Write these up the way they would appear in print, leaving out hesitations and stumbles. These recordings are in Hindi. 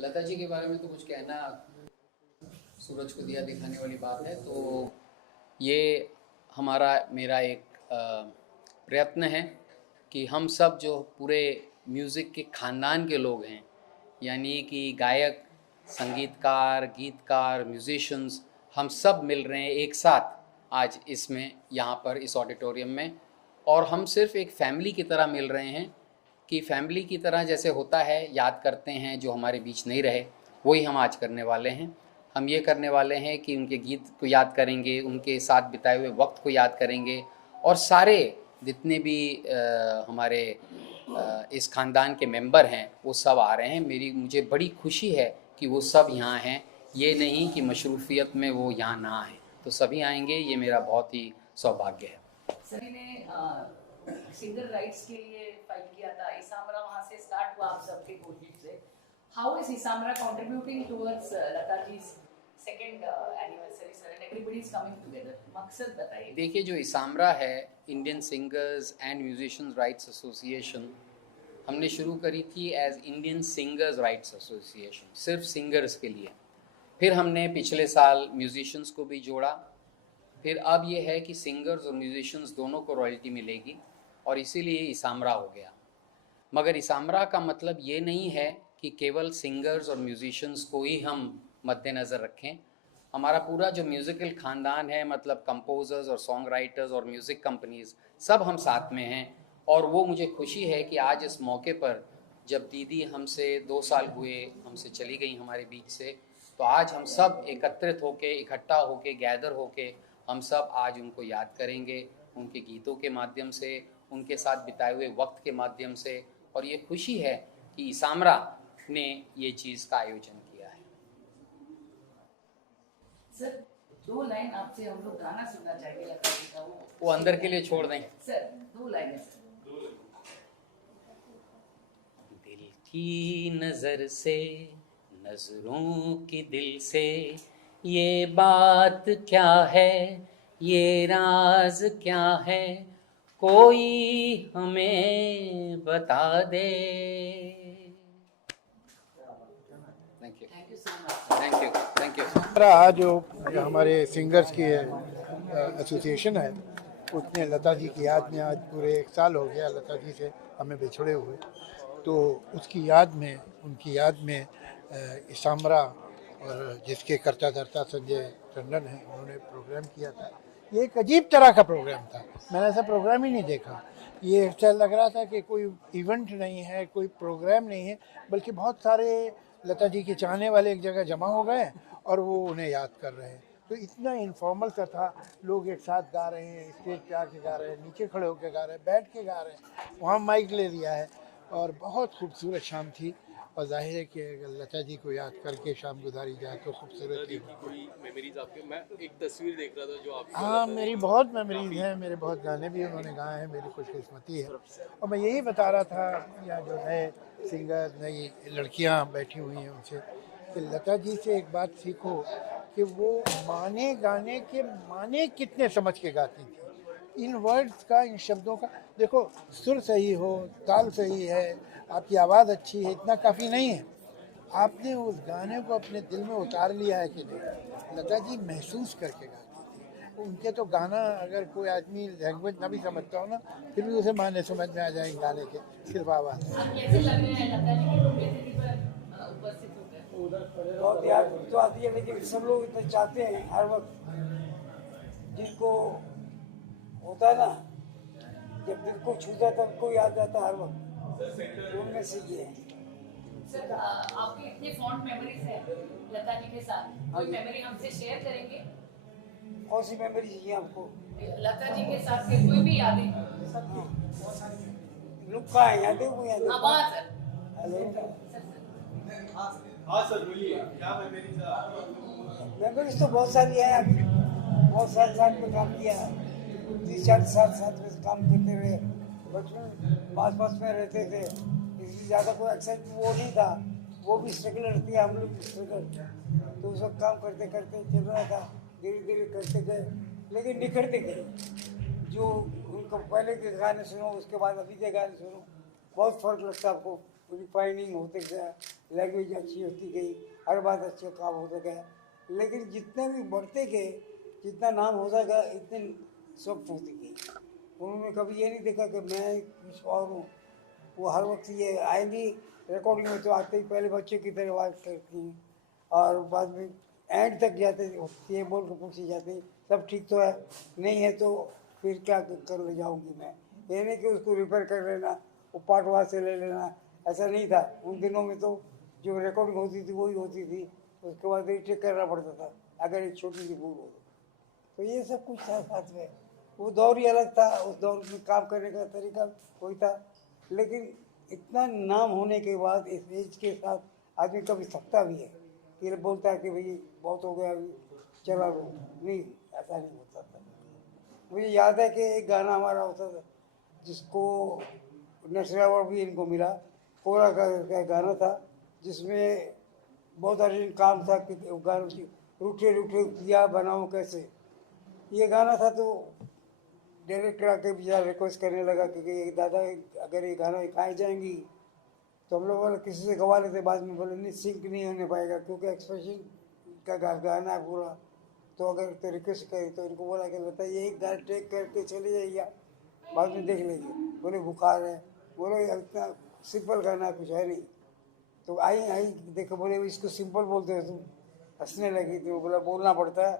लता जी के बारे में तो कुछ कहना, सूरज को दिया दिखाने वाली बात है। तो ये हमारा मेरा एक प्रयत्न है कि हम सब जो पूरे म्यूज़िक के ख़ानदान के लोग हैं, यानी कि गायक, संगीतकार, गीतकार, म्यूजिशियंस, हम सब मिल रहे हैं एक साथ आज इसमें, यहाँ पर इस ऑडिटोरियम में। और हम सिर्फ एक फैमिली की तरह मिल रहे हैं कि फैमिली की तरह जैसे होता है, याद करते हैं जो हमारे बीच नहीं रहे, वही हम आज करने वाले हैं। हम ये करने वाले हैं कि उनके गीत को याद करेंगे, उनके साथ बिताए हुए वक्त को याद करेंगे, और सारे जितने भी हमारे इस ख़ानदान के मेंबर हैं वो सब आ रहे हैं। मुझे बड़ी खुशी है कि वो सब यहाँ हैं, ये नहीं कि मशरूफ़ियत में वो यहाँ ना आएँ, तो सभी आएंगे, ये मेरा बहुत ही सौभाग्य है। सभी ने सिंगर राइट्स के लिए फाइट किया था। इसामरा वहाँ से स्टार्ट हुआ आप सबके कोशिश से। How is ISAMRA contributing towards Lata ji second anniversary sir and everybody is coming together? मकसद बताइए। देखिए, जो इसामरा है, Indian singers and musicians rights association, हमने शुरू करी थी as Indian singers rights association, सिर्फ सिंगर्स के लिए। फिर हमने पिछले साल म्यूजिशियंस को भी जोड़ा। फिर अब ये है कि सिंगर्स और म्यूजिशियंस दोनों को रॉयल्टी मिलेगी, और इसीलिए इसामरा हो गया। मगर इसामरा का मतलब ये नहीं है कि केवल सिंगर्स और म्यूजिशियंस को ही हम मद्देनज़र रखें। हमारा पूरा जो म्यूज़िकल ख़ानदान है, मतलब कंपोज़र्स और सॉन्ग राइटर्स और म्यूज़िक कंपनीज़, सब हम साथ में हैं। और वो मुझे खुशी है कि आज इस मौके पर, जब दीदी हमसे 2 साल हुए, हमसे चली गई हमारे बीच से, तो आज हम सब एकत्रित होके, इकट्ठा होके, गैदर होके, हम सब आज उनको याद करेंगे, उनके गीतों के माध्यम से, उनके साथ बिताए हुए वक्त के माध्यम से। और ये खुशी है कि इसामरा ने ये चीज़ का आयोजन किया है। सर, 2 लाइन आपसे हम लोग गाना सुनना चाहेंगे लता जी का। वो अंदर के लिए छोड़ दें सर। 2 लाइनें सर। दिल की नजर से, नजरों की दिल से, ये बात क्या है, ये राज क्या है, कोई हमें बता दे। Thank you. Thank you so much. Thank you. Thank you. आज जो हमारे सिंगर्स की एसोसिएशन है, उसने लता जी की याद में, आज पूरे 1 साल हो गया लता जी से हमें बिछड़े हुए, तो उसकी याद में, उनकी याद में इसामरा और जिसके कर्ता धर्ता संजय टंडन हैं, उन्होंने प्रोग्राम किया था। ये एक अजीब तरह का प्रोग्राम था, मैंने ऐसा प्रोग्राम ही नहीं देखा। ये ऐसा लग रहा था कि कोई इवेंट नहीं है, कोई प्रोग्राम नहीं है, बल्कि बहुत सारे लता जी के चाहने वाले एक जगह जमा हो गए और वो उन्हें याद कर रहे हैं। तो इतना इनफॉर्मल सा था, लोग एक साथ गा रहे हैं, स्टेज पे आके गा रहे हैं, नीचे खड़े होकर गा रहे हैं, बैठ के गा रहे हैं, वहाँ माइक ले लिया है, और बहुत खूबसूरत शाम थी। और जाहिर है कि अगर लता जी को याद करके शाम गुजारी जाए तो खूबसूरत ही होगी। कोई मेमोरीज आपके? मैं एक तस्वीर देख रहा था जो आपकी। हाँ, मेरी बहुत मेमोरीज हैं, मेरे बहुत गाने भी उन्होंने गाए हैं, मेरी खुशकिस्मती है। और मैं यही बता रहा था, यहाँ जो नए सिंगर, नई लड़कियाँ बैठी हुई हैं, उनसे कि लता जी से एक बात सीखो कि वो माने गाने के माने कितने समझ के गाती थी। इन वर्ड्स का, इन शब्दों का, देखो सुर सही हो, ताल सही है, आपकी आवाज़ अच्छी है, इतना काफ़ी नहीं है, आपने उस गाने को अपने दिल में उतार लिया है कि नहीं। लता जी महसूस करके गाती थी। उनके तो गाना, अगर कोई आदमी लैंग्वेज ना भी समझता हो ना, फिर भी उसे माने समझ में आ जाएंगे गाने के, सिर्फ आवाज़। कैसे लग रहे हैं लता जी की पुण्यतिथि पर उपस्थित हो गए? बहुत याद तो आती है, लेकिन सब लोग इतना चाहते हैं हर वक्त, जिनको होता है ना, जब दिल को छूता है तब को याद आता है हर वक्त, उनमें से ये है। सर, आपकी इतनी फॉन्ड मेमोरीज है लता जी के साथ, कोई मेमोरी हमसे शेयर करेंगे? कौन सी मेमोरी चाहिए आपको? लता जी के साथ के कोई भी यादें? लुक्का है, यादें को याद है। आवाज सर। हाँ सर, बोलिए क्या मेमोरीज? मेमोरीज तो बहुत सारी है, अभी बहुत साल साथ में काम किया है, 30-40 साल साथ में काम करते हुए, बचपन पास में रहते थे, इसलिए ज़्यादा कोई एक्सेंट वो नहीं था, वो भी स्ट्रगलर थी, हम लोग भी स्ट्रगल, तो उस वक्त काम करते करते चल रहा था, धीरे धीरे करते गए, लेकिन निखरते गए। जो उनको पहले के गाने सुनो, उसके बाद अभी के गाने सुनो, बहुत फर्क लगता है आपको, रिफाइनिंग होते गया, लैंग्वेज अच्छी होती गई, हर बात अच्छा काम होता गया। लेकिन जितने भी बढ़ते गए, जितना नाम होता गया, इतने सॉफ्ट होती गई। उन्होंने कभी ये नहीं देखा कि मैं कुछ और हूँ। वो हर वक्त ये आएंगी रिकॉर्डिंग में तो आते ही पहले बच्चे की तरह बात करती हैं और बाद में एंड तक जाते ये बोल के पूछे जाते हैं सब ठीक तो है, नहीं है तो फिर क्या कर ले जाऊंगी मैं। ये नहीं कि उसको रिपेयर कर लेना, वो पार्ट वहाँ से ले लेना, ऐसा नहीं था। उन दिनों में तो जो रिकॉर्डिंग होती थी वही होती थी, उसके बाद रीटेक करना पड़ता था अगर एक छोटी सी भूल हो तो ये सब कुछ था साथ में। वो दौर ही अलग था, उस दौर में काम करने का तरीका कोई था। लेकिन इतना नाम होने के बाद इस एज के साथ आदमी कभी थकता भी है, ये बोलता है कि भाई बहुत हो गया अभी चला लो, नहीं ऐसा नहीं होता था। मुझे याद है कि एक गाना हमारा होता था जिसको नेशनल अवार्ड भी इनको मिला, कोरा का गाना था जिसमें बहुत अर्जेंट काम था कि गाना की रूठे रूठे किया बनाऊँ कैसे, ये गाना था। तो डायरेक्टर आके बेचारा रिक्वेस्ट करने लगा कि दादा अगर ये गाना गाए जाएंगी तो हम लोग बोले किसी से गवा लेते, बाद में बोले नहीं सिंक नहीं होने पाएगा क्योंकि एक्सप्रेशन का गाना है पूरा, तो अगर तो रिक्वेस्ट करे तो इनको बोला कि बताइए एक गाना टेक करके चले जाइए, बाद में देख लेंगे। बोले बुखार है, बोले इतना सिंपल गाना कुछ है नहीं। तो आई देखो बोले इसको सिंपल बोलते हो तुम, हंसने लगी। तो बोला बोलना पड़ता है,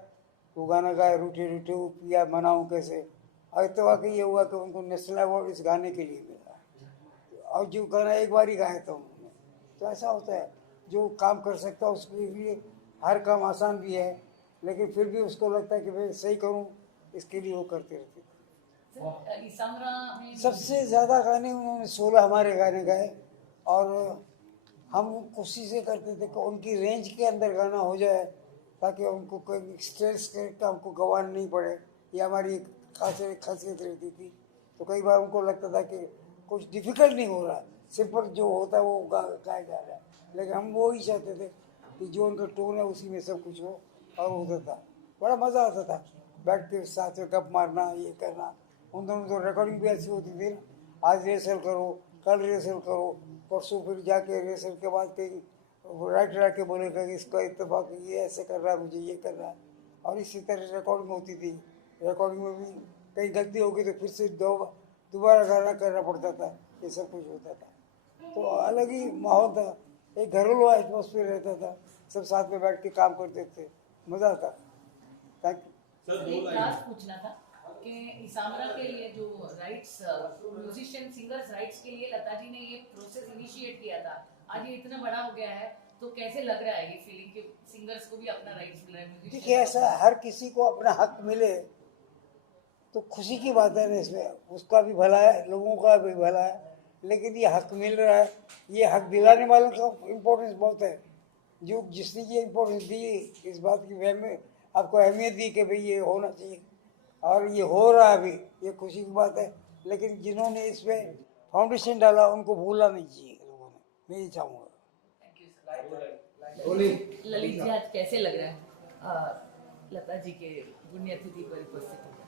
वो गाना गाए रूठे रूठे पिया मनाऊँ कैसे। और तो वाकई ये हुआ कि उनको नेशनल अवार्ड इस गाने के लिए मिला, और जो गाना एक बार ही गाया था उन्होंने। तो ऐसा होता है, जो काम कर सकता है उसके लिए हर काम आसान भी है, लेकिन फिर भी उसको लगता है कि भाई सही करूं, इसके लिए वो करते रहते। इसामरा में सबसे ज़्यादा गाने उन्होंने 16 हमारे गाने गाए, और हम कोशिश ये करते थे कि उनकी रेंज के अंदर गाना हो जाए ताकि उनको कोई स्ट्रेस का हमको गंवाना नहीं पड़े। ये हमारी एक खासियत रहती थी। तो कई बार उनको लगता था कि कुछ डिफ़िकल्ट नहीं हो रहा, सिंपल जो होता है वो गाया जा रहा है, लेकिन हम वो ही चाहते थे कि जो उनका टोन है उसी में सब कुछ हो, और होता था। बड़ा मज़ा आता था बैठ के साथ में गप मारना, ये करना। उन दोनों तो रिकॉर्डिंग भी ऐसी होती थी, आज रिहर्सल करो, कल रिहर्सल करो, परसों फिर जाके रिहर्सल के बाद कहीं राइटर आके बोलेगा कि इसका इत्तेफाक ये ऐसे कर रहा है, मुझे ये कर रहा है, और इसी तरह रिकॉर्डिंग होती थी। रिकॉर्डिंग में भी कहीं गलती हो गई तो फिर से दोबारा गाना करना पड़ता था, ये सब कुछ होता था। तो अलग ही माहौल था, एक घरेलू एटमॉस्फेयर रहता था, सब साथ में बैठ के काम करते थे, मज़ा आता। Thank you. एक लास्ट पूछना था कि इसामरा के लिए जो राइट्स म्यूजिशियन सिंगर्स राइट्स के लिए लता जी ने ये प्रोसेस इनिशिएट किया था, आज ये इतना बड़ा हो गया है, तो कैसे लग रहा है ये फीलिंग कि सिंगर्स को भी अपना राइट्स मिल रहा है? देखिए ऐसा हर किसी को अपना हक मिले तो खुशी की बात है ना, इसमें उसका भी भला है, लोगों का भी भला है। लेकिन ये हक मिल रहा है, ये हक दिलाने वालों का इम्पोर्टेंस बहुत है। जो जिसने ये इम्पोर्टेंस दी, इस बात की आपको अहमियत दी कि भाई ये होना चाहिए, और ये हो रहा है अभी, ये खुशी की बात है। लेकिन जिन्होंने इस पर फाउंडेशन डाला उनको भूलना नहीं चाहिए लोगों ने, मैं ये चाहूँगा। ललित जी आज कैसे लग रहा है लता जी के पुण्यतिथि पर उपस्थित होकर?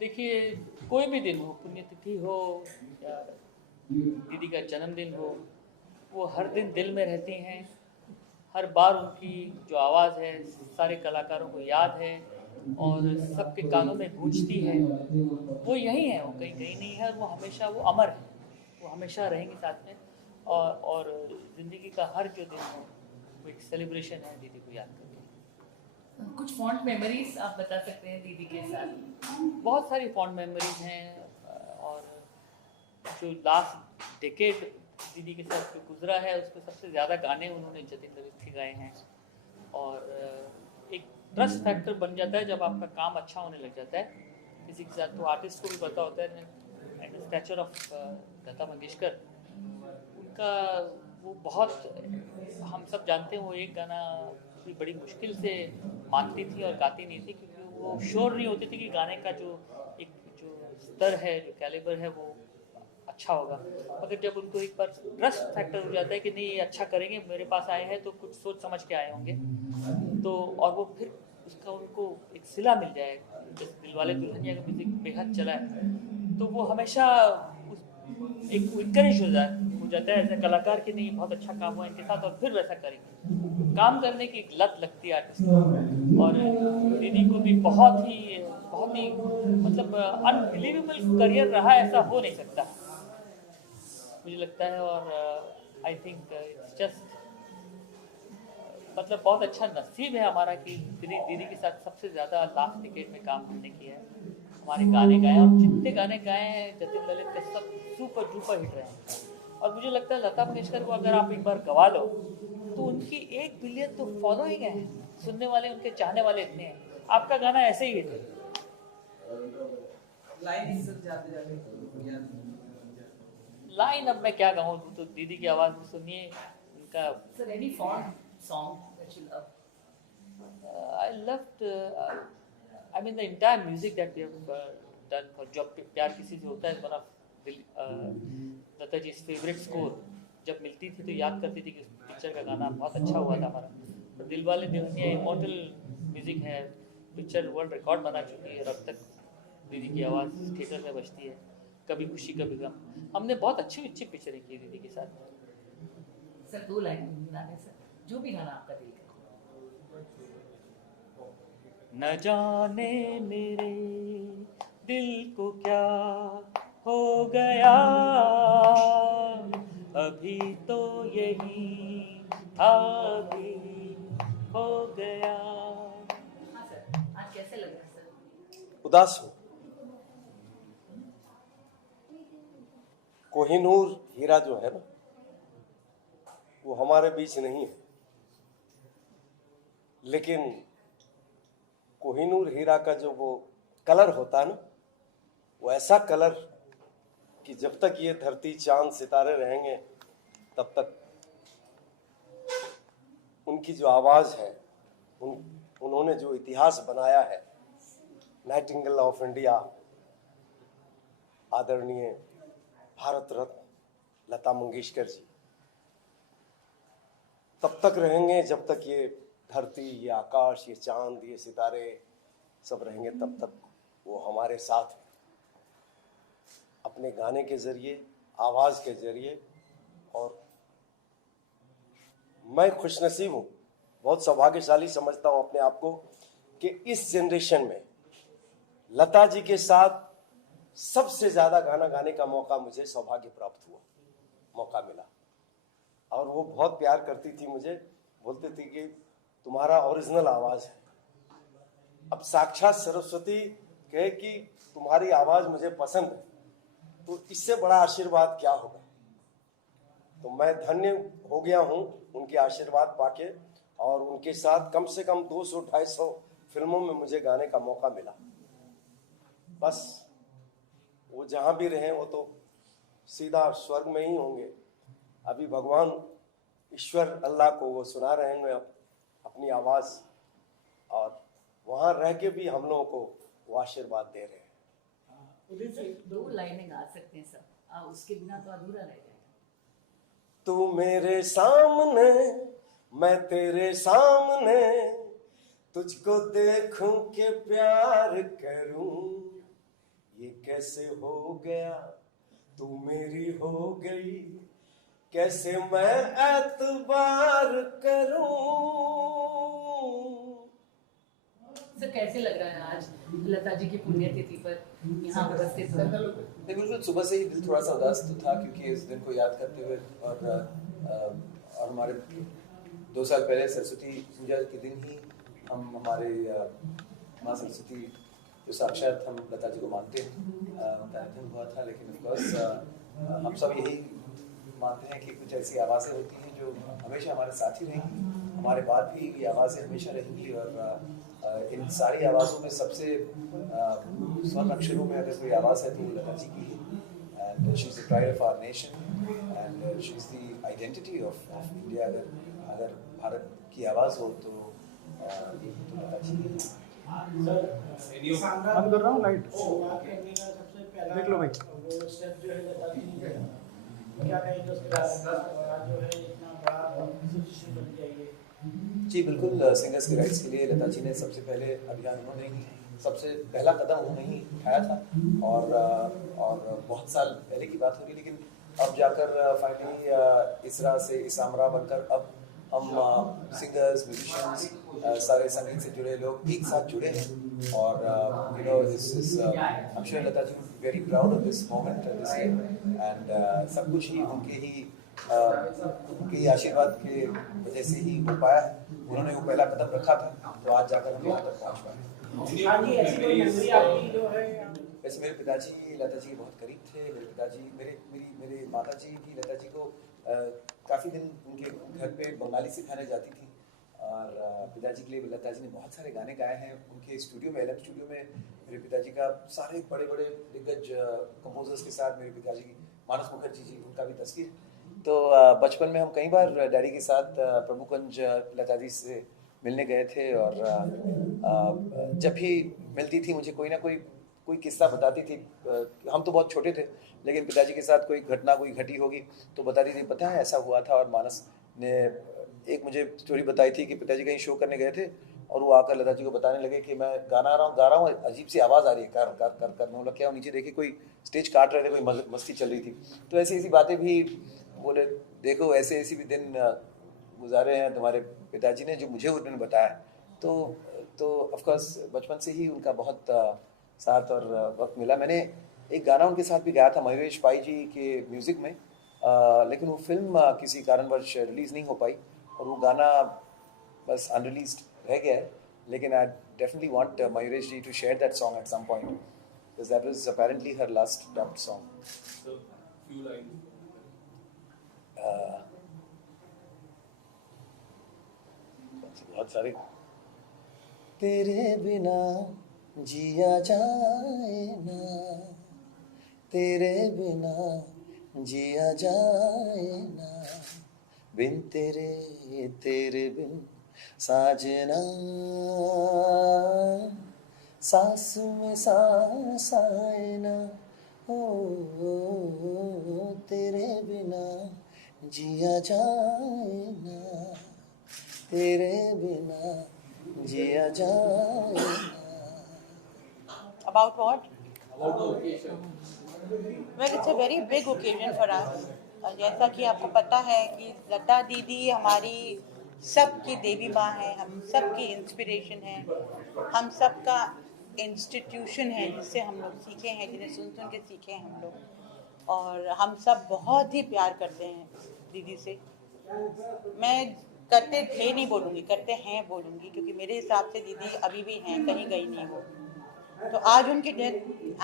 देखिए, कोई भी दिन हो, पुण्यतिथि हो या दीदी का जन्मदिन हो, वो हर दिन दिल में रहती हैं। हर बार उनकी जो आवाज़ है सारे कलाकारों को याद है और सबके कानों में गूंजती है। वो यही है, वो कहीं कहीं नहीं है, और वो हमेशा वो अमर है, वो हमेशा रहेंगी साथ में। और ज़िंदगी का हर जो दिन हो वो एक सेलिब्रेशन है दीदी को याद करके। कुछ फॉन्ड मेमोरीज आप बता सकते हैं दीदी के साथ? बहुत सारी फॉन्ड मेमोरीज हैं, और जो लास्ट डेकेड दीदी के साथ जो गुजरा है उसमें सबसे ज़्यादा गाने उन्होंने जतिन ललित के गाए हैं। और एक ट्रस्ट फैक्टर बन जाता है जब आपका काम अच्छा होने लग जाता है किसी के साथ। तो आर्टिस्ट को भी पता होता है and stature of Lata Mangeshkar, उनका वो बहुत, हम सब जानते हैं वो एक गाना भी बड़ी मुश्किल से मानती थी और गाती नहीं थी, क्योंकि वो श्योर नहीं होती थी कि गाने का जो स्तर है, जो कैलिबर है वो अच्छा होगा। मगर जब उनको एक बार ट्रस्ट फैक्टर हो जाता है कि नहीं ये अच्छा करेंगे, मेरे पास आए हैं तो कुछ सोच समझ के आए होंगे, तो और वो फिर उसका उनको एक सिला मिल जाए। जैसे दिलवाले दुल्हनिया का म्यूजिक बेहद चला है, तो वो हमेशा एक इनकरेज हो जाता है एज ए कलाकार कि नहीं बहुत अच्छा काम हुआ इनके साथ और फिर वैसा करेंगे। काम करने की एक लत लगती है आर्टिस्ट को। और दीदी को भी बहुत ही मतलब अनबिलीवेबल करियर रहा, ऐसा हो नहीं सकता मुझे लगता है। और आई थिंक इट्स जस्ट मतलब बहुत अच्छा नसीब है हमारा कि दीदी के साथ सबसे ज़्यादा लास्ट डिकेड में काम करने की है। हमारे गाने गाए और जितने गाने गाए हैं जतिन ललित के सब सुपर डुपर हिट रहे हैं। और मुझे लगता है लता मंगेशकर को अगर आप एक बार गवा लो तो उनकी 1 बिलियन तो फॉलोइंग है, सुनने वाले उनके चाहने वाले इतने हैं। आपका गाना ऐसे ही है। लाइन अब मैं क्या कहूँ, तो दीदी की आवाज़ में सुनिए उनका। Sir, any fond song that you love? I loved, I mean the entire music that we have done for जो प्यार किसी से होता है, one of Lata ji favourite score. जब मिलती थी तो याद करती थी कि उस पिक्चर का गाना बहुत अच्छा हुआ था हमारा। तो दिलवाले दुल्हनिया इमॉर्टल म्यूजिक है, पिक्चर वर्ल्ड रिकॉर्ड बना चुकी है और अब तक दीदी की आवाज़ थिएटर में बजती है। कभी खुशी कभी गम, हमने बहुत अच्छी पिक्चरें की दीदी के साथ। सर 2 लाइन गुनगुनाने सर, जो भी गाना आपका दिल करे। न जाने मेरे दिल को क्या हो गया, अभी तो यही था भी हो गया। हाँ सर, आज कैसे लग रहा है सर? उदास हूँ। कोहिनूर हीरा जो है ना, वो हमारे बीच नहीं है, लेकिन कोहिनूर हीरा का जो वो कलर होता है ना, वो ऐसा कलर कि जब तक ये धरती चांद सितारे रहेंगे तब तक उनकी जो आवाज़ है, उन्होंने जो इतिहास बनाया है, नाइटिंगेल ऑफ इंडिया, आदरणीय भारत रत्न लता मंगेशकर जी, तब तक रहेंगे जब तक ये धरती, ये आकाश, ये चांद, ये सितारे सब रहेंगे, तब तक वो हमारे साथ अपने गाने के जरिए, आवाज़ के जरिए। और मैं खुशनसीब हूँ, बहुत सौभाग्यशाली समझता हूँ अपने आप को कि इस जनरेशन में लता जी के साथ सबसे ज़्यादा गाना गाने का मौका मुझे सौभाग्य प्राप्त हुआ, मौका मिला। और वो बहुत प्यार करती थी मुझे, बोलती थी कि तुम्हारा ओरिजिनल आवाज़ है। अब साक्षात सरस्वती कहे कि तुम्हारी आवाज़ मुझे पसंद है, तो इससे बड़ा आशीर्वाद क्या होगा। तो मैं धन्य हो गया हूँ उनके आशीर्वाद पाके, और उनके साथ कम से कम 200-250 फिल्मों में मुझे गाने का मौका मिला। बस वो जहाँ भी रहें वो तो सीधा स्वर्ग में ही होंगे। अभी भगवान ईश्वर अल्लाह को वो सुना रहे हैं अपनी आवाज़, और वहाँ रह के भी हम लोगों को वो आशीर्वाद दे रहे हैं। सर 2 लाइनें गा सकते हैं सर, उसके बिना तो अधूरा रह जाएगा। तू मेरे सामने, मैं तेरे सामने, तुझको देखूं के प्यार करूं, ये कैसे हो गया, तू मेरी हो गई, कैसे मैं एतबार करूं। सर कैसे लग रहा है आज लता जी की पुण्यतिथि पर यहाँ उपस्थित होना? बिल्कुल, सुबह से ही दिल थोड़ा सा उदास तो था, क्योंकि इस दिन को याद करते हुए और हमारे 2 साल पहले सरस्वती पूजा के दिन ही हम हमारे माँ सरस्वती जो साक्षात हम लता जी को मानते हैं, उनका निधन हुआ था। लेकिन ऑफकोर्स हम सब यही मानते हैं कि कुछ ऐसी आवाज़ें होती हैं जो हमेशा हमारे साथ ही रहेंगी, हमारे बाद भी ये आवाज़ें हमेशा रहेंगी। और इन सारी आवाज़ों में सबसे स्वर्ण अक्षरों में अगर कोई आवाज़ है तो लता जी की है। And she is the pride of our nation and she is the identity of India. अगर भारत की आवाज़ हो तो लता जी की है। बंद कर रहा हूँ लाइट, देख लो भाई। जी बिल्कुल, सिंगर्स के राइट्स के लिए लता जी ने सबसे पहले अभियान उन्होंने ही सबसे पहला कदम उन्होंने ही उठाया था। और बहुत साल पहले की बात होगी, लेकिन अब जाकर फाइनली इसरा से इसामरा बनकर अब हम सिंगर्स, म्यूजिशियंस, सारे संगीत से जुड़े लोग एक साथ जुड़े हैं और you know this is I am sure Lata ji very proud of this moment this year and सब कुछ ही उनके ही आशीर्वाद के वजह से ही हो पाया है। उन्होंने वो पहला कदम रखा था तो आज जाकर हम यहाँ तक पहुँच पाए। वैसे मेरे पिताजी लता जी के बहुत करीब थे। मेरे पिताजी मेरे माता जी भी लता जी को काफ़ी दिन उनके घर पे बंगाली सिखाने जाती थी और पिताजी के लिए लता जी ने बहुत सारे गाने गाए हैं। उनके स्टूडियो में, एलएम स्टूडियो में मेरे पिताजी का सारे बड़े बड़े दिग्गज कंपोजर्स के साथ मेरे पिताजी की, मानस मुखर्जी जी, उनका भी तस्वीर। तो बचपन में हम कई बार डैडी के साथ प्रभुकुंज लता जी से मिलने गए थे और जब भी मिलती थी मुझे कोई ना कोई किस्सा बताती थी। हम तो बहुत छोटे थे लेकिन पिताजी के साथ कोई घटना कोई घटी होगी तो बताती थी, पता है ऐसा हुआ था। और मानस ने एक मुझे स्टोरी बताई थी कि पिताजी कहीं शो करने गए थे और वो आकर लता जी को बताने लगे कि मैं गा रहा हूँ, अजीब सी आवाज़ आ रही है कर कर कर कर। मैं क्या नीचे देखे कोई स्टेज काट रहे थे, कोई मस्ती चल रही थी। तो ऐसी बातें भी बोले, देखो ऐसे भी दिन गुजारे हैं तुम्हारे पिताजी ने जो मुझे उन्होंने बताया। तो ऑफ कोर्स बचपन से ही उनका बहुत साथ और वक्त मिला। मैंने एक गाना उनके साथ भी गाया था मयूरेश पाई जी के म्यूज़िक में, लेकिन वो फिल्म किसी कारणवश रिलीज़ नहीं हो पाई और वो गाना बस अनरिलीज्ड रह गया है। लेकिन I definitely want Mayuresh ji to share that song at some point because that was apparently her last dubbed song. बहुत सारे। तेरे बिना जिया जाए ना, तेरे बिना जिया जाए ना, बिन तेरे बिन साजना, सांस में सांस आए ना, ओ तेरे बिना जिया जाए ना, तेरे बिना जिया जाए। About what? About the occasion. Well, it's a very big occasion for us. जैसा कि आपको पता है कि लता दीदी हमारी सबकी देवी माँ है, हम सबकी इंस्पिरेशन है, हम सबका इंस्टीट्यूशन है जिससे हम लोग सीखे हैं, जिन्हें सुन के सीखे हैं हम लोग। और हम सब बहुत ही प्यार करते हैं दीदी से। मैं करते थे नहीं बोलूँगी, करते हैं बोलूँगी, क्योंकि मेरे हिसाब से दीदी अभी भी हैं, कहीं गई नहीं वो। तो आज उनकी डेथ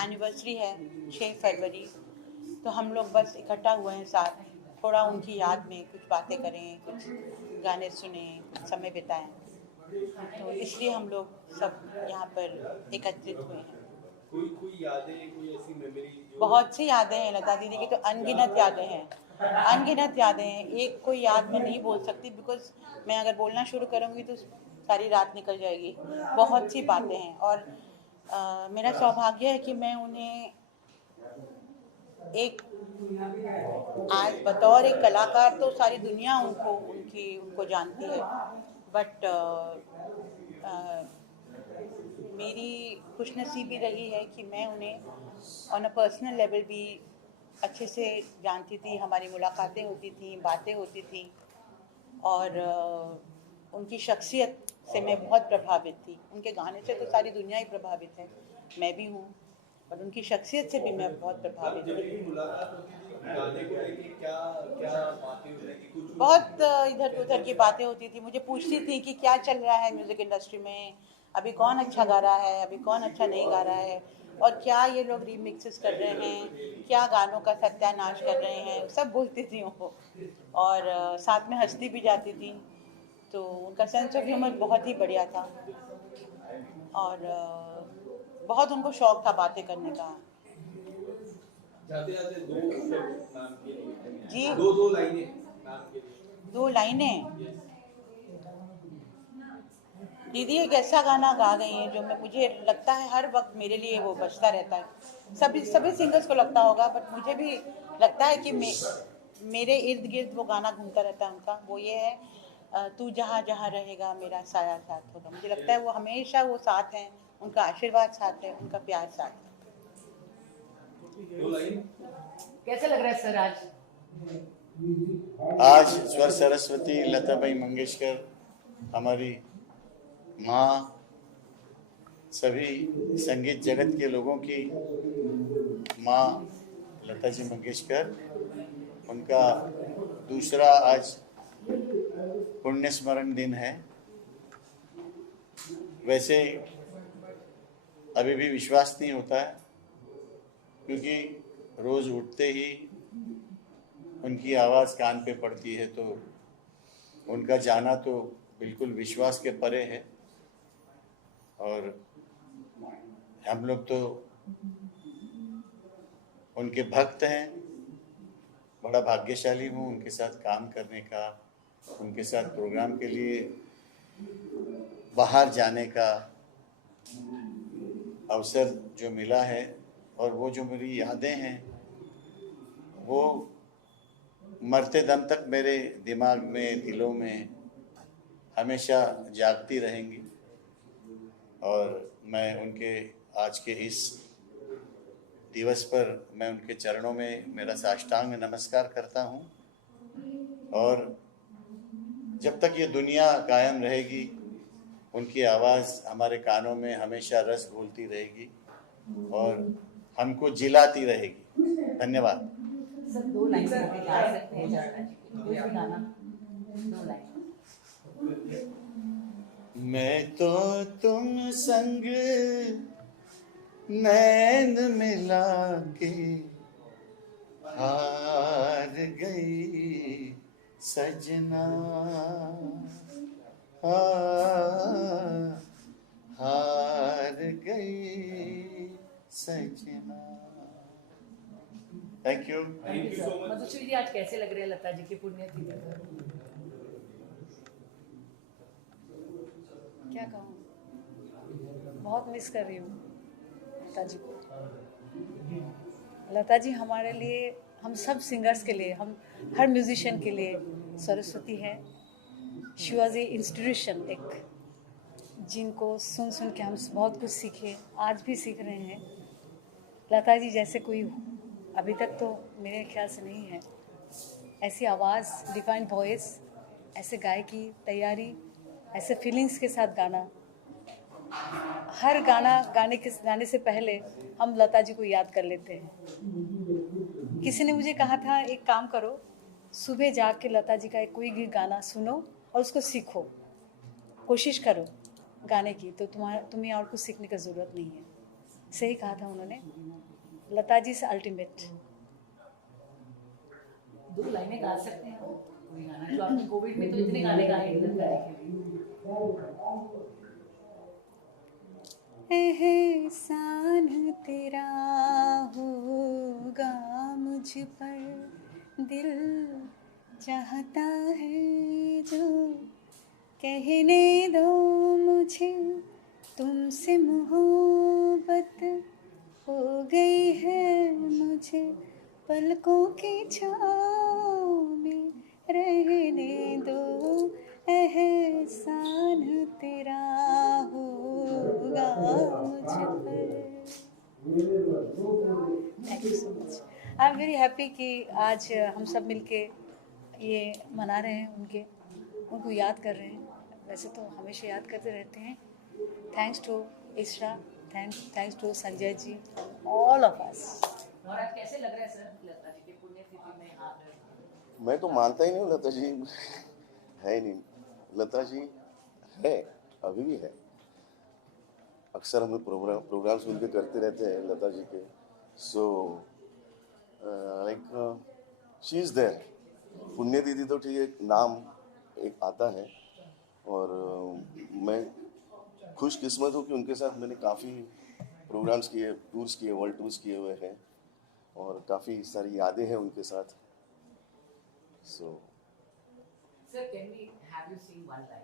एनिवर्सरी है 6 फरवरी, तो हम लोग बस इकट्ठा हुए हैं साथ, थोड़ा उनकी याद में कुछ बातें करें, कुछ गाने सुने, कुछ समय बिताएं। तो इसलिए हम लोग सब यहाँ पर एकत्रित हुए हैं। कोई यादें, कोई ऐसी मेमोरी? बहुत सी यादें हैं लता दीदी की, तो अनगिनत यादें हैं, अनगिनत यादें हैं। एक कोई याद मैं नहीं बोल सकती बिकॉज मैं अगर बोलना शुरू करूँगी तो सारी रात निकल जाएगी। बहुत सी बातें हैं और मेरा सौभाग्य है कि मैं उन्हें एक आज बतौर एक कलाकार तो सारी दुनिया उनको जानती है, बट मेरी खुशनसीबी रही है कि मैं उन्हें ऑन अ पर्सनल लेवल भी अच्छे से जानती थी। हमारी मुलाकातें होती थी, बातें होती थी और उनकी शख्सियत से मैं बहुत प्रभावित थी। उनके गाने से तो सारी दुनिया ही प्रभावित है, मैं भी हूँ, पर उनकी शख्सियत से भी मैं बहुत प्रभावित थी। बहुत इधर उधर की बातें होती थी, मुझे पूछती थी कि क्या चल रहा है म्यूज़िक इंडस्ट्री में, अभी कौन अच्छा गा रहा है, अभी कौन अच्छा नहीं गा रहा है, और क्या ये लोग रीमिक्सेस कर रहे हैं, क्या गानों का सत्यानाश कर रहे हैं, सब बोलती थी वो। और साथ में हंसती भी जाती थी, तो उनका सेंस ऑफ ह्यूमर बहुत ही बढ़िया था और बहुत उनको शौक था बातें करने का। जाते जी, दो लाइनें नाम के लिए। 2 लाइनें। दीदी एक ऐसा गाना गा गई हैं जो मुझे लगता है हर वक्त मेरे लिए वो बजता रहता है। सभी सिंगर्स को लगता होगा, बट मुझे भी लगता है कि मेरे इर्द गिर्द वो गाना घूमता रहता है उनका। वो ये है, तू जहाँ जहाँ रहेगा मेरा साया साथ होगा। मुझे लगता है वो हमेशा वो साथ हैं, उनका आशीर्वाद साथ है, उनका प्यार साथ है। कैसे लग रहा है सर आज आज स्वर सरस्वती लताबाई मंगेशकर हमारी माँ, सभी संगीत जगत के लोगों की माँ लता जी मंगेशकर, उनका दूसरा आज पुण्य स्मरण दिन है। वैसे अभी भी विश्वास नहीं होता है, क्योंकि रोज़ उठते ही उनकी आवाज़ कान पे पड़ती है, तो उनका जाना तो बिल्कुल विश्वास के परे है। और हम लोग तो उनके भक्त हैं। बड़ा भाग्यशाली हूँ उनके साथ काम करने का, उनके साथ प्रोग्राम के लिए बाहर जाने का अवसर जो मिला है। और वो जो मेरी यादें हैं वो मरते दम तक मेरे दिमाग में, दिलों में हमेशा जागती रहेंगी। और मैं उनके आज के इस दिवस पर मैं उनके चरणों में मेरा साष्टांग नमस्कार करता हूँ। और जब तक ये दुनिया कायम रहेगी, उनकी आवाज़ हमारे कानों में हमेशा रस घोलती रहेगी और हमको जिलाती रहेगी। धन्यवाद। सर 2 लाइन गा सकते हैं जाना जी, कोई भी गाना 2 लाइन। मैं तो तुम संग नैन मिला के हार गई सजना, हार गई सजना। Thank you. Thank you sir. Madhushree ji, आज कैसे लग रहे हैं लता जी की पुण्यतिथि पर? क्या कहूँ, बहुत मिस कर रही हूँ लता जी को। लता जी हमारे लिए, हम सब सिंगर्स के लिए, हम हर म्यूजिशियन के लिए सरस्वती है। शी वॉज ए इंस्टीट्यूशन, एक जिनको सुन सुन के हम बहुत कुछ सीखे, आज भी सीख रहे हैं। लता जी जैसे कोई अभी तक तो मेरे ख्याल से नहीं है। ऐसी आवाज़, डिफाइंड वॉइस, ऐसे गायकी तैयारी, ऐसे फीलिंग्स के साथ गाना। हर गाना गाने से पहले हम लता जी को याद कर लेते हैं। किसी ने मुझे कहा था, एक काम करो, सुबह जाग के लता जी का कोई भी गाना सुनो और उसको सीखो, कोशिश करो गाने की, तो तुम्हें और कुछ सीखने की ज़रूरत नहीं है। सही कहा था उन्होंने। लता जी से अल्टीमेट। 2 लाइनें गा सकते हैं कोई गाना जो आपने कोविड में तो इतने गाने गाए हैं लता जी के लिए। एहसान तेरा होगा मुझ पर, दिल चाहता है जो कहने दो मुझे, तुमसे मोहब्बत हो गई है मुझे, पलकों की छाँव में रहने दो, एहसान तेरा होगा मुझ पर। Thank you so much. I am very happy कि आज हम सब मिलके ये मना रहे हैं, उनको याद कर रहे हैं। वैसे तो हमेशा याद करते रहते हैं। Thanks to ISRA, thanks to Sanjay ji, all of us. और आज कैसे लग रहा है सर लता जी की पुण्यतिथि में यहाँ पर? मैं तो मानता ही नहीं हूँ लता जी है ही नहीं। लता जी है, अभी भी है। अक्सर हम प्रोग्राम्स मिलकर करते रहते हैं लता जी के। So like she is there. पुण्यतिथि तो ठीक है, एक नाम एक आता है। और मैं खुशकिस्मत हूँ कि उनके साथ मैंने काफ़ी प्रोग्राम्स किए, टूर्स किए, वर्ल्ड टूर्स किए हुए हैं और काफ़ी सारी यादें हैं उनके साथ। So sir, can we have you sing one line?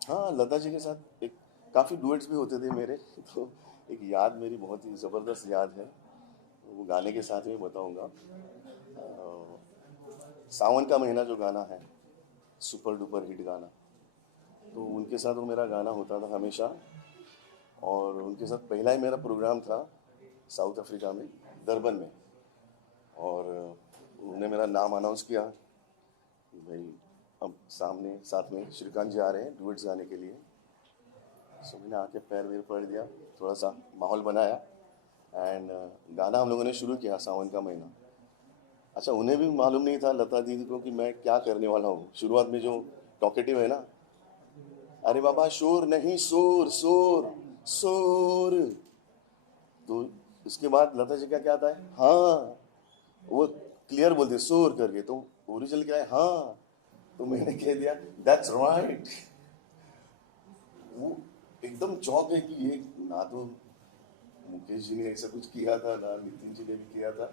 हाँ, लता जी के साथ एक काफ़ी डुएट्स भी होते थे मेरे। तो एक याद मेरी बहुत ही ज़बरदस्त याद है, वो गाने के साथ में बताऊंगा। सावन का महीना जो गाना है, सुपर डुपर हिट गाना, तो उनके साथ वो मेरा गाना होता था हमेशा। और उनके साथ पहला ही मेरा प्रोग्राम था साउथ अफ्रीका में, डरबन में। और उन्होंने मेरा नाम अनाउंस किया कि भाई अब सामने साथ में श्रीकांत जी आ रहे हैं डुएट्स गाने के लिए। सो मैंने आके पैर वैर पड़ दिया, थोड़ा सा माहौल बनाया एंड गाना हम लोगों ने शुरू किया सावन का महीना। अच्छा, उन्हें भी मालूम नहीं था लता दीदी को कि मैं क्या करने वाला हूँ। शुरुआत में जो टॉकेटिव है ना, अरे बाबा शोर नहीं शोर शोर शोर, तो उसके बाद लता जी का क्या आता है, हाँ, वो क्लियर बोलते शोर करके, तो ओरिजिनल क्या है, हाँ। तो मैंने कह दिया दैट्स राइट। वो एकदम चौंक है कि ये ना तो मुकेश जी ने ऐसा कुछ किया था ना नितिन जी ने भी किया था,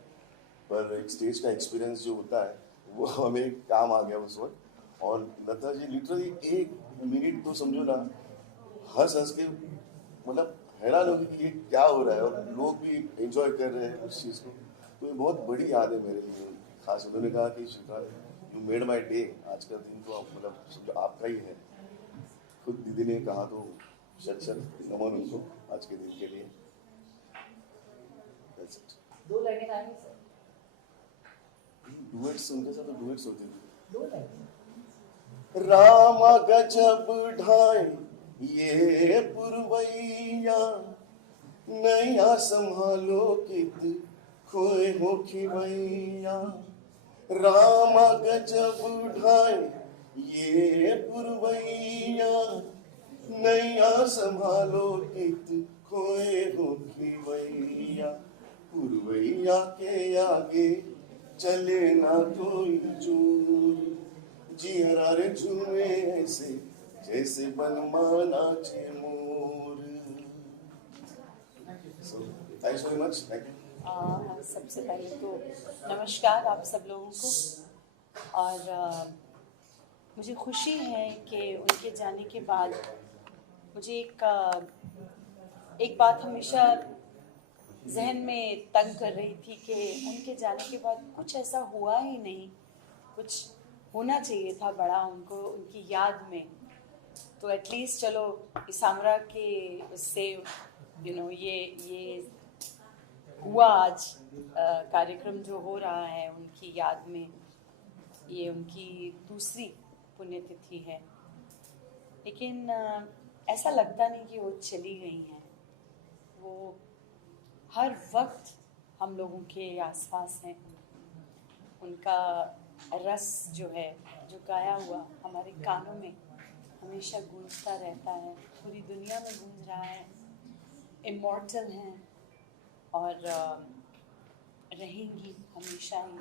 पर एक स्टेज का एक्सपीरियंस जो होता है वो हमें काम आ गया उस वक्त। और लता जी लिटरली 1 मिनट तो समझो ना हंस हंस के मतलब हैरान हो गई कि ये क्या हो रहा है, और लोग भी एंजॉय कर रहे हैं उस चीज़ को। तो ये बहुत बड़ी याद है मेरे लिए। खास उन्होंने कहा कि यू मेड माई डे, आज का दिन तो मतलब समझो आपका ही है। खुद दीदी ने कहा तो शत नमन उनको आज के दिन के लिए। That's it. 2 लाइनें गाएंगे सर? डुएट्स उनके साथ तो डुएट्स होते थे। 2 लाइनें। रामा गजब ढाए ये पुरवैया, नैया संभालो कित खोए हो खिवैया। रामा गजब ढाए ये पुरवैया, नैया संभालो कित खोए हो खिवैया। पुरवैया के आगे चले ना कोई जोर, जियरा रे झूमे ऐसे जैसे बनमाना चे मोर। So, thanks very much. Thank you. सबसे पहले तो नमस्कार आप सब लोगों को। और मुझे खुशी है कि उनके जाने के बाद मुझे एक बात हमेशा जहन में तंग कर रही थी कि उनके जाने के बाद कुछ ऐसा हुआ ही नहीं, कुछ होना चाहिए था बड़ा उनको उनकी याद में। तो एटलीस्ट चलो इसामरा के उससे ये हुआ आज कार्यक्रम जो हो रहा है उनकी याद में, ये उनकी दूसरी पुण्यतिथि है। लेकिन ऐसा लगता नहीं कि वो चली गई हैं। वो हर वक्त हम लोगों के आसपास हैं। उनका रस जो है, जो गाया हुआ हमारे कानों में हमेशा गूंजता रहता है, पूरी दुनिया में गूंज रहा है। इमॉर्टल हैं और रहेंगी हमेशा ही।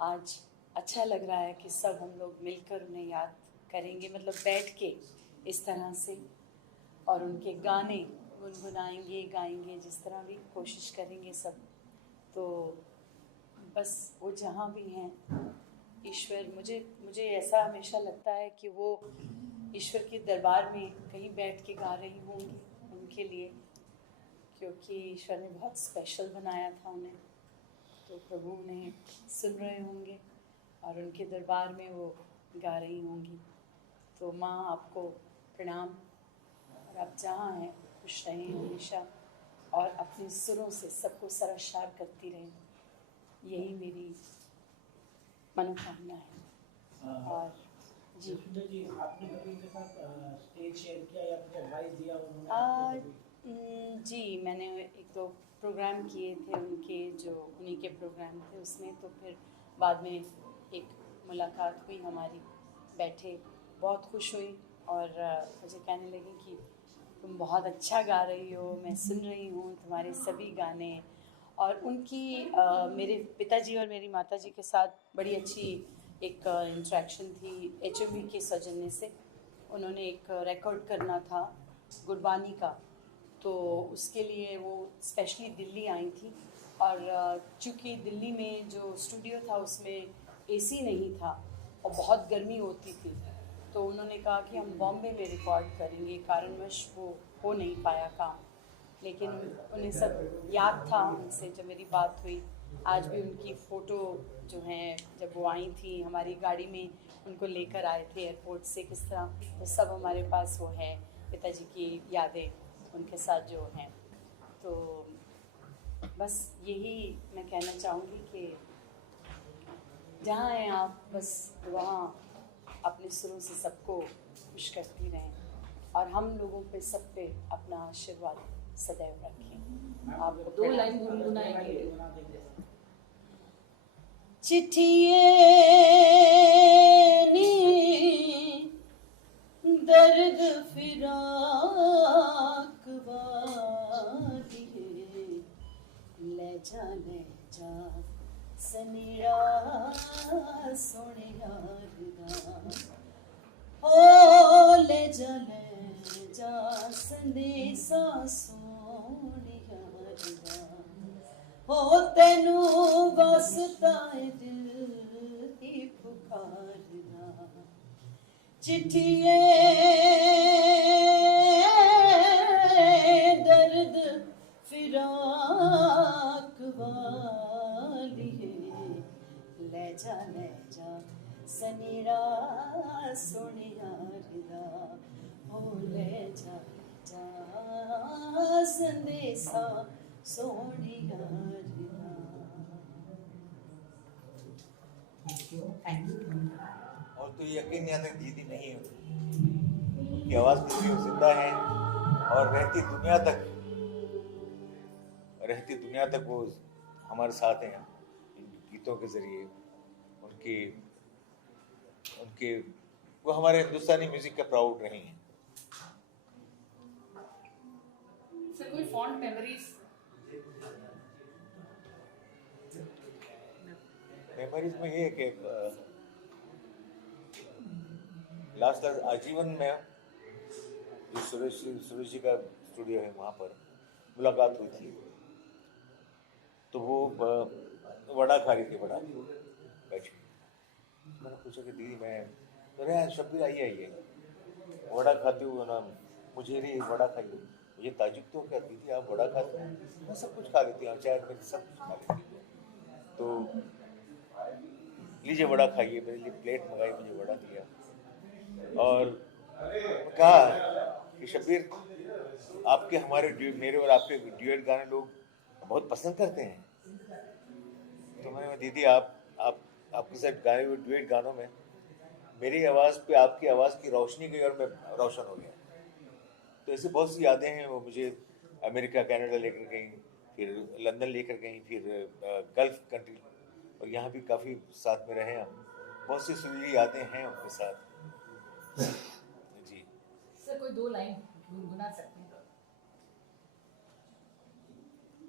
आज अच्छा लग रहा है कि सब हम लोग मिलकर उन्हें याद करेंगे, मतलब बैठ के इस तरह से, और उनके गाने गुनगुनाएंगे, गाएंगे, जिस तरह भी कोशिश करेंगे सब। तो बस वो जहाँ भी हैं, ईश्वर, मुझे ऐसा हमेशा लगता है कि वो ईश्वर के दरबार में कहीं बैठ के गा रही होंगी उनके लिए, क्योंकि ईश्वर ने बहुत स्पेशल बनाया था उन्हें। तो प्रभु उन्हें सुन रहे होंगे और उनके दरबार में वो गा रही होंगी। तो माँ आपको प्रणाम, और आप जहाँ हैं खुश रहें हमेशा, और अपने सुरों से सबको सरशार करती रहें, यही मेरी मनोकामना है। और जी आपने कभी उनके साथ स्टेज शेयर किया या कुछ एडवाइस दिया उन्होंने? जी मैंने 1-2 प्रोग्राम किए थे उनके, जो उन्हीं के प्रोग्राम थे उसमें। तो फिर बाद में एक मुलाकात हुई हमारी, बैठे, बहुत खुश हुई और मुझे कहने लगी कि तुम बहुत अच्छा गा रही हो, मैं सुन रही हूँ तुम्हारे सभी गाने। और उनकी मेरे पिताजी और मेरी माताजी के साथ बड़ी अच्छी एक इंटरेक्शन थी HMV के सौजन्य से। उन्होंने एक रिकॉर्ड करना था गुरबानी का, तो उसके लिए वो स्पेशली दिल्ली आई थी। और चूँकि दिल्ली में जो स्टूडियो था उसमें AC नहीं था और बहुत गर्मी होती थी, तो उन्होंने कहा कि हम बॉम्बे में रिकॉर्ड करेंगे। कारणवश वो हो नहीं पाया काम, लेकिन उन्हें सब याद था उनसे जब मेरी बात हुई। आज भी उनकी फ़ोटो जो हैं, जब वो आई थी हमारी गाड़ी में, उनको लेकर आए थे एयरपोर्ट से, किस तरह वो सब हमारे पास वो है, पिताजी की यादें उनके साथ जो हैं। तो बस यही मैं कहना चाहूँगी कि जहाँ हैं आप बस वहाँ अपने सुरों से सबको खुश करती रहें और हम लोगों पे सब पे अपना आशीर्वाद सदैव रखें। आपको 2 लाइन गुनगुनाएंगे। चिट्ठिए नी दर्द फिराक वाली ले जा सनेरा सोने यार ओ ले जा संदेशा सोने यार ओ तेनू वास्ता दिल दी पुकारदा चिट्ठिए दर्द फिराक वाली ले जा सनेरा सोने यारदा ओ ले जा संदेशा सोने यारदा। और तो यकीन नहीं आता दीदी नहीं होती, उनकी आवाज़ भी जिंदा है और रहती दुनिया तक वो हमारे साथ हैं इन गीतों के जरिए। उनके वो हमारे हिंदुस्तानी म्यूजिक के प्राउड रही हैं। सर कोई फॉन्ट मेमोरीज? मेमोरीज में ये है कि लास्ट आजीवन में जो सुरेश जी का स्टूडियो है वहाँ पर मुलाकात हुई थी, तो वो वड़ा खा रही थी, वड़ा बैठ। मैंने पूछा कि दीदी मैं अरे शब्बीर आइए वड़ा खाती हूँ ना, मुझे नहीं वड़ा खाइए। मुझे ताजुब तो क्या दीदी आप वड़ा खाते हैं? मैं सब कुछ खा लेती हूँ, चाय में सब कुछ खा लेती हूँ। तो लीजिए वड़ा खाइए, मेरे लिए प्लेट मंगाई, मुझे वड़ा दिया और कहा कि शब्बीर आपके हमारे मेरे और आपके ड्यूएट गाने लोग बहुत पसंद करते हैं। तो मैंने दीदी आपके साथ गाए हुए ड्यूएट गानों में मेरी आवाज़ पे आपकी आवाज़ की रोशनी गई और मैं रोशन हो गया। तो ऐसी बहुत सी यादें हैं। वो मुझे अमेरिका कनाडा लेकर गई, फिर लंदन लेकर गई, फिर गल्फ कंट्री, और यहाँ भी काफ़ी साथ में रहे हम। बहुत सी सुरीली यादें हैं उनके साथ। जी सर कोई 2 लाइन गुनगुना सकते हैं?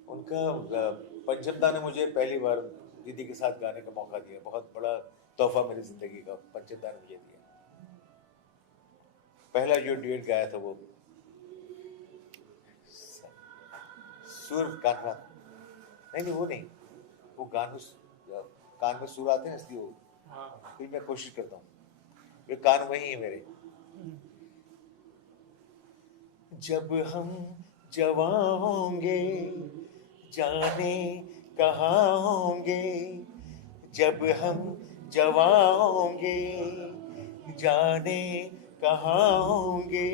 उनका पंचमदा ने मुझे पहली बार दीदी के साथ गाने का मौका दिया, बहुत बड़ा तोहफा मेरी जिंदगी का पंचमदा ने मुझे दिया। पहला जो ड्यूएट गाया था वो सुर कान्हा, नहीं वो नहीं, वो कान में सुर आते हैं इसलिए वो, फिर मैं कोशिश करता हूँ, ये कान वही है मेरे। जब हम जवां होंगे जाने कहाँ होंगे, जब हम जवां होंगे जाने कहाँ होंगे,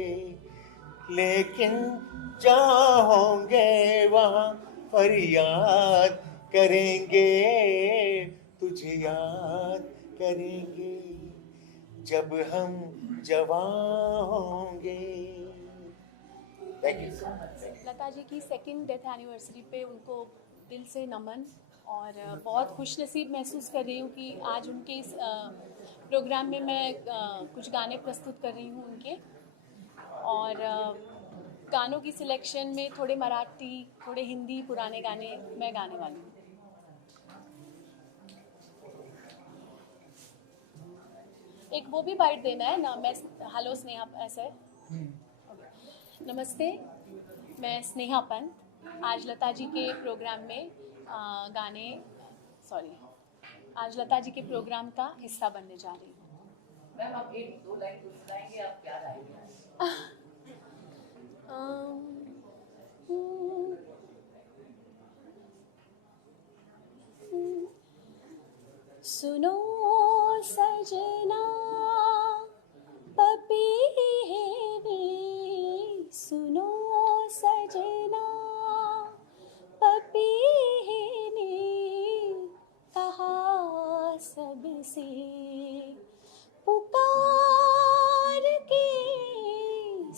लेकिन जहाँ होंगे वहाँ फरियाद करेंगे, तुझे याद करेंगे जब हम जवां होंगे। Thank you. लता जी की 2nd डेथ एनिवर्सरी पे उनको दिल से नमन, और बहुत खुश नसीब महसूस कर रही हूँ कि आज उनके इस प्रोग्राम में मैं कुछ गाने प्रस्तुत कर रही हूँ उनके, और गानों की सिलेक्शन में थोड़े मराठी, थोड़े हिंदी पुराने गाने मैं गाने वाली हूँ। एक वो भी बाइट देना है ना, मैं हेलो स्नेहा ऐसा है। नमस्ते, मैं स्नेहा पंत आज लता जी के प्रोग्राम में आज लता जी के प्रोग्राम का हिस्सा बनने जा रही हूँ। मैम आप 1-2 लाइन गुनगुनाएंगे, आप क्या गाएंगे? सुनो सजना पपीने, सुनो सजना पपीने, कहा सब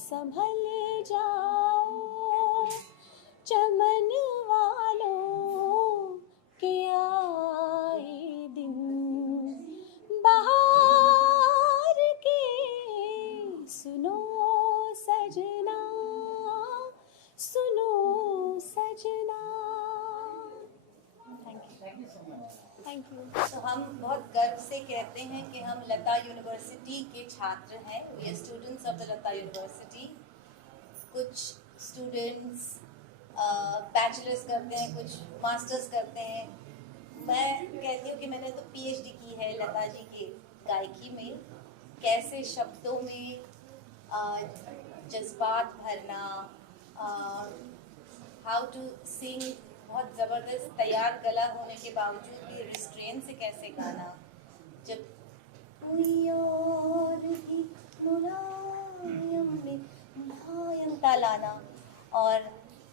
संभल जाओ, चमन वालों के आए दिन बहार के सुनो सजना, सुनो सजना। Thank you. तो हम बहुत गर्व से कहते हैं कि हम लता यूनिवर्सिटी के छात्र हैं। We are students of the Lata university. कुछ स्टूडेंट्स बैचलर्स करते हैं, कुछ मास्टर्स करते हैं। मैं कहती हूँ कि मैंने तो पीएचडी की है लता जी की गायकी में। कैसे शब्दों में जज्बात भरना, हाउ टू सिंग, बहुत ज़बरदस्त तैयार गला होने के बावजूद भी रिस्ट्रेन से कैसे गाना। जब कोई और भी मुलायम में मुलायम तालाना, और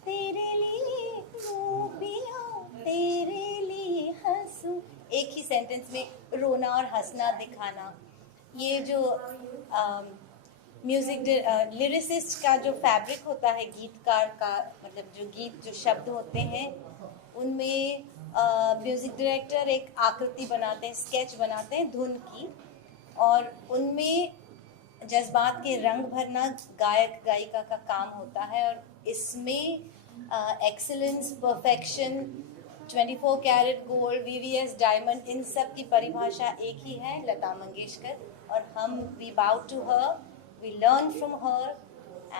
तेरे लिए रो पिया तेरे लिए हंसूं, एक ही सेंटेंस में रोना और हंसना दिखाना। ये जो म्यूज़िक लिरिसिस्ट का जो फैब्रिक होता है, गीतकार का मतलब जो गीत जो शब्द होते हैं उनमें म्यूज़िक डायरेक्टर एक आकृति बनाते हैं, स्केच बनाते हैं धुन की, और उनमें जज्बात के रंग भरना गायक गायिका का काम होता है। और इसमें excellence, perfection, 24 carat gold, VVS diamond, इन सब की परिभाषा एक ही है, लता मंगेशकर। और हम we bow to her, we learn from her,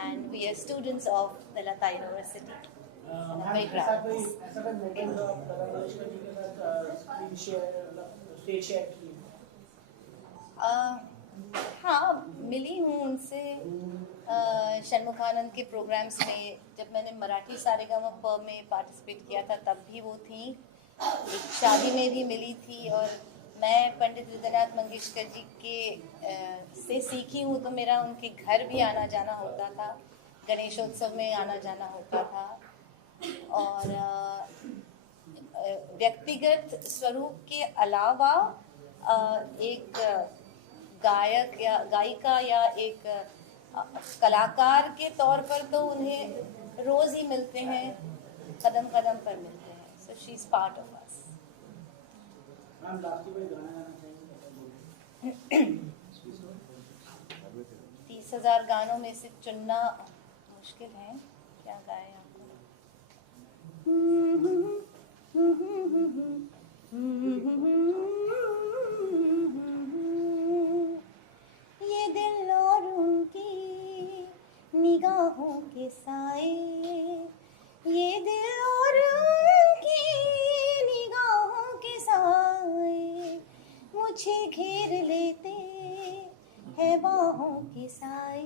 and we are students of the Lata University. And I'm very proud. ऐसा कोई मोमेंट जो आप लता मंगेशकर जी के साथ स्क्रीन शेयर, स्टेज शेयर की? हाँ, मिली हूँ उनसे षणमुखानंद के प्रोग्राम्स में। जब मैंने मराठी सारेगामा में पार्टिसिपेट किया था तब भी वो थी, एक शादी में भी मिली थी। और मैं पंडित हृदयनाथ मंगेशकर जी के से सीखी हूँ, तो मेरा उनके घर भी आना जाना होता था, गणेशोत्सव में आना जाना होता था। और व्यक्तिगत स्वरूप के अलावा एक गायक या गायिका या एक कलाकार के तौर पर तो उन्हें रोज़ ही मिलते हैं, कदम कदम पर मिलते हैं। So she is part of us. 30,000 गानों में से चुनना मुश्किल है, क्या गाए आपको? ये दिल और उनकी निगाहों के साए, ये दिल और उनकी निगाहों के साए मुझे घेर लेते हैं बाहों के साए,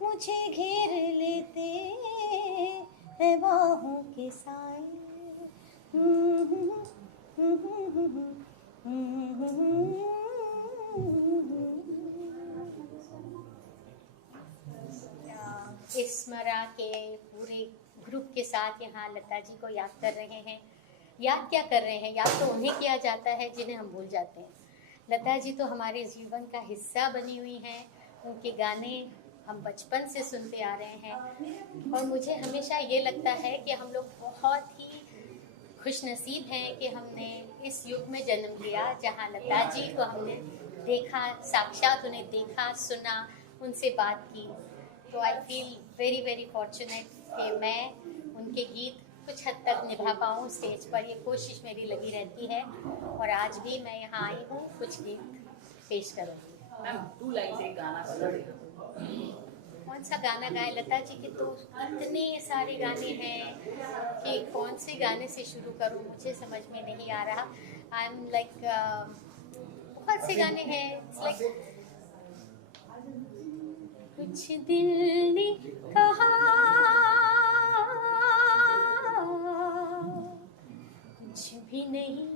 मुझे घेर लेते हैं बाहों के साए। स्मरा के पूरे ग्रुप के साथ यहाँ लता जी को याद कर रहे हैं। याद क्या कर रहे हैं, याद तो उन्हें किया जाता है जिन्हें हम भूल जाते हैं। लता जी तो हमारे जीवन का हिस्सा बनी हुई हैं। उनके गाने हम बचपन से सुनते आ रहे हैं, और मुझे हमेशा ये लगता है कि हम लोग बहुत ही खुशनसीब हैं कि हमने इस युग में जन्म लिया जहाँ लता जी को हमने देखा, साक्षात उन्हें देखा, सुना, उनसे बात की। तो I feel very very fortunate कि मैं उनके गीत कुछ हद तक निभा पाऊँ स्टेज पर। ये कोशिश मेरी लगी रहती है, और आज भी मैं यहाँ आई हूँ कुछ गीत पेश करूँगी। मैम 2 लाइन से गाना कौन सा गाना गाए? लता जी के तो इतने सारे गाने हैं कि कौन से गाने से शुरू करूँ, मुझे समझ में नहीं आ रहा। आई एम लाइक बहुत से गाने हैं। लाइक कुछ दिल ने कहा, कुछ भी नहीं,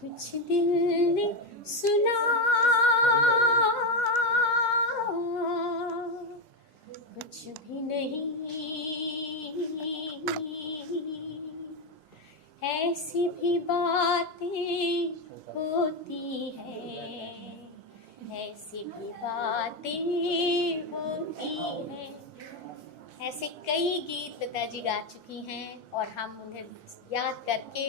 कुछ दिल ने सुना, कुछ भी नहीं, ऐसी भी बातें होती हैं, ऐसी भी बातें होती हैं। ऐसे कई गीत लता जी गा चुकी हैं और हम उन्हें याद करके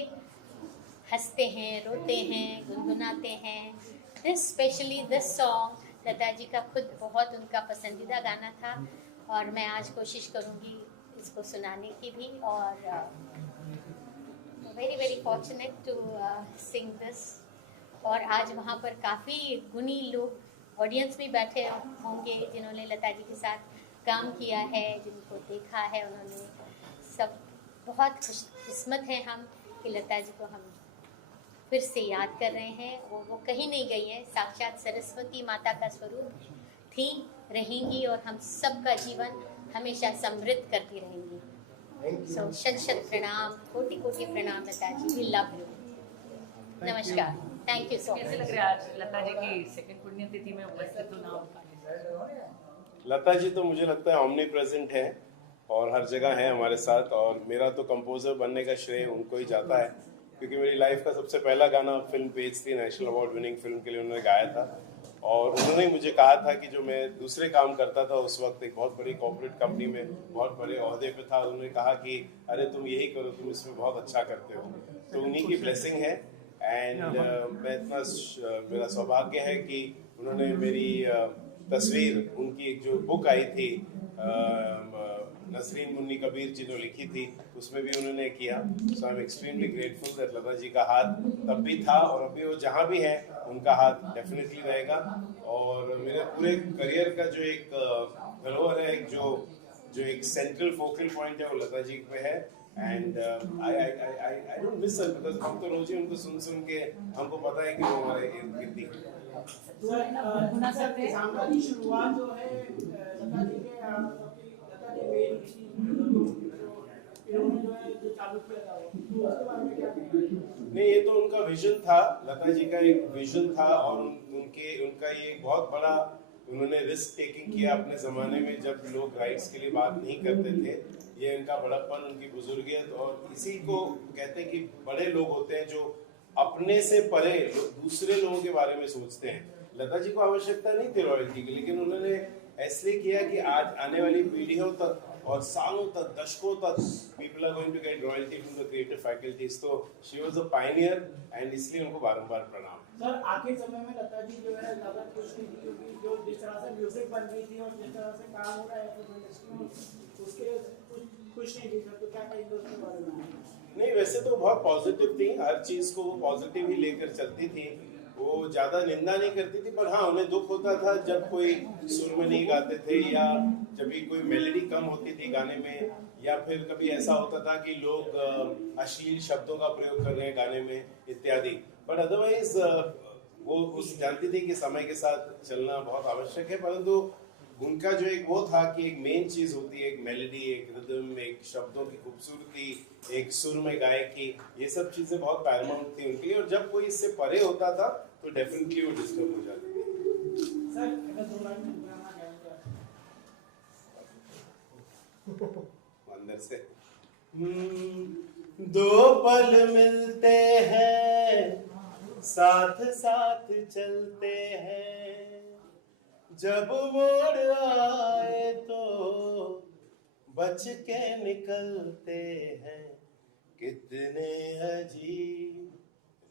हंसते हैं, रोते हैं, गुनगुनाते हैं। स्पेशली दिस सॉन्ग लता जी का खुद बहुत उनका पसंदीदा गाना था और मैं आज कोशिश करूँगी इसको सुनाने की भी। और very very fortunate to sing this. और आज वहाँ पर काफ़ी गुणी लोग ऑडियंस में बैठे होंगे जिन्होंने लता जी के साथ काम किया है, जिनको देखा है उन्होंने। सब बहुत खुशकिस्मत हैं हम कि लता जी को हम फिर से याद कर रहे हैं। वो कहीं नहीं गई है, साक्षात सरस्वती माता का स्वरूप थी, रहेंगी और हम सबका जीवन हमेशा समृद्ध करती रहेंगी। सो शत शत प्रणाम, कोटि कोटि प्रणाम Lata ji, we love you. नमस्कार, थैंक यू सो मच। कैसे लग रहा है आज लता जी की सेकंड पुण्यतिथि में उपस्थित होना? लता जी तो मुझे लगता है ऑमनी प्रेजेंट है और हर जगह है हमारे साथ। और मेरा तो कंपोजर बनने का श्रेय उनको ही जाता है, क्योंकि मेरी लाइफ का सबसे पहला गाना फिल्म पेज थी, नेशनल अवार्ड विनिंग फिल्म के लिए उन्होंने गाया था। और उन्होंने मुझे कहा था कि जो मैं दूसरे काम करता था उस वक्त एक बहुत बड़ी कॉर्पोरेट कंपनी में बहुत बड़े ओहदे पे था, उन्होंने कहा कि अरे तुम यही करो, तुम इसमें बहुत अच्छा करते हो। तो उन्हीं की ब्लेसिंग है। एंड मैं इतना मेरा सौभाग्य है कि उन्होंने मेरी तस्वीर, उनकी एक जो बुक आई थी नसरीन मुन्नी कबीर जी ने लिखी थी, उसमें भी उन्होंने किया। So I am extremely grateful that Lata ji का हाथ तब भी था और अभी वो जहाँ भी है उनका हाथ डेफिनेटली रहेगा। और मेरे पूरे करियर का जो एक धरोहर है, जो एक सेंट्रल फोकल पॉइंट है, वो लता जी पे है। And I don't miss her, because हम तो रोज ही उनको सुन के हमको पता है कि वो हमारे इर्द गिर्द ही है। सांबा की शुरुआत जो है लता जी के लता जी मेन इन्होंने जो है जो चालू किया था, तो उसके बारे में क्या कहेंगे? नहीं, ये तो उनका विजन था, लता जी का एक विजन था और उनका ये बहुत बड़ा उन्होंने रिस्क टेकिंग किया अपने ज़माने में जब लोग राइट्स के लिए बात नहीं करते थे। ये इनका बड़प्पन, उनकी बुजुर्गियत, और इसी को कहते हैं कि बड़े लोग होते हैं जो अपने से परे दूसरे लोगों के बारे में सोचते हैं। लता जी को आवश्यकता नहीं थी रॉयल्टी की, लेकिन उन्होंने इसलिए किया कि आज आने वाली पीढ़ियों तक और सालों तक, दशकों तक people are going to get royalty from the creative faculties. तो she was a pioneer and इसलिए उनको बारंबार प्रणाम। सर आखिरी समय में लता जी जो है ज़्यादा खुश नहीं थी, क्योंकि जो जिस तरह से म्यूजिक बन रही थी और जिस तरह से काम हो रहा है फिल्म इंडस्ट्री में, उसके खुश नहीं थी। सर तो क्या कहेंगे उसके बारे में? नहीं, वैसे तो बहुत पॉजिटिव थी, हर चीज को वो पॉजिटिव ही लेकर चलती थी। वो ज्यादा निंदा नहीं करती थी, पर हाँ उन्हें दुख होता था जब कोई सुर में नहीं गाते थे, या जब भी कोई मेलोडी कम होती थी गाने में, या फिर कभी ऐसा होता था कि लोग अश्लील शब्दों का प्रयोग कर रहे हैं गाने में इत्यादि। बट अदरवाइज वो उस जानती थी कि समय के साथ चलना बहुत आवश्यक है। परंतु उनका जो एक वो था कि एक मेन चीज होती है, एक मेलोडी, एक रिदम, एक शब्दों की खूबसूरती, एक सुर में गायकी, ये सब चीजें बहुत पैरामाउंट थी उनके लिए। और जब कोई इससे परे होता था तो डेफिनेटली वो डिस्टर्ब हो जाती थी। सर अगर 2 लाइन गाना गाएंगे अंदर से दो पल मिलते हैं, साथ साथ चलते हैं, जब मोड़ आए तो बच के निकलते हैं, कितने अजीब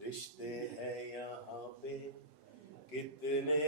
रिश्ते हैं यहाँ पे, कितने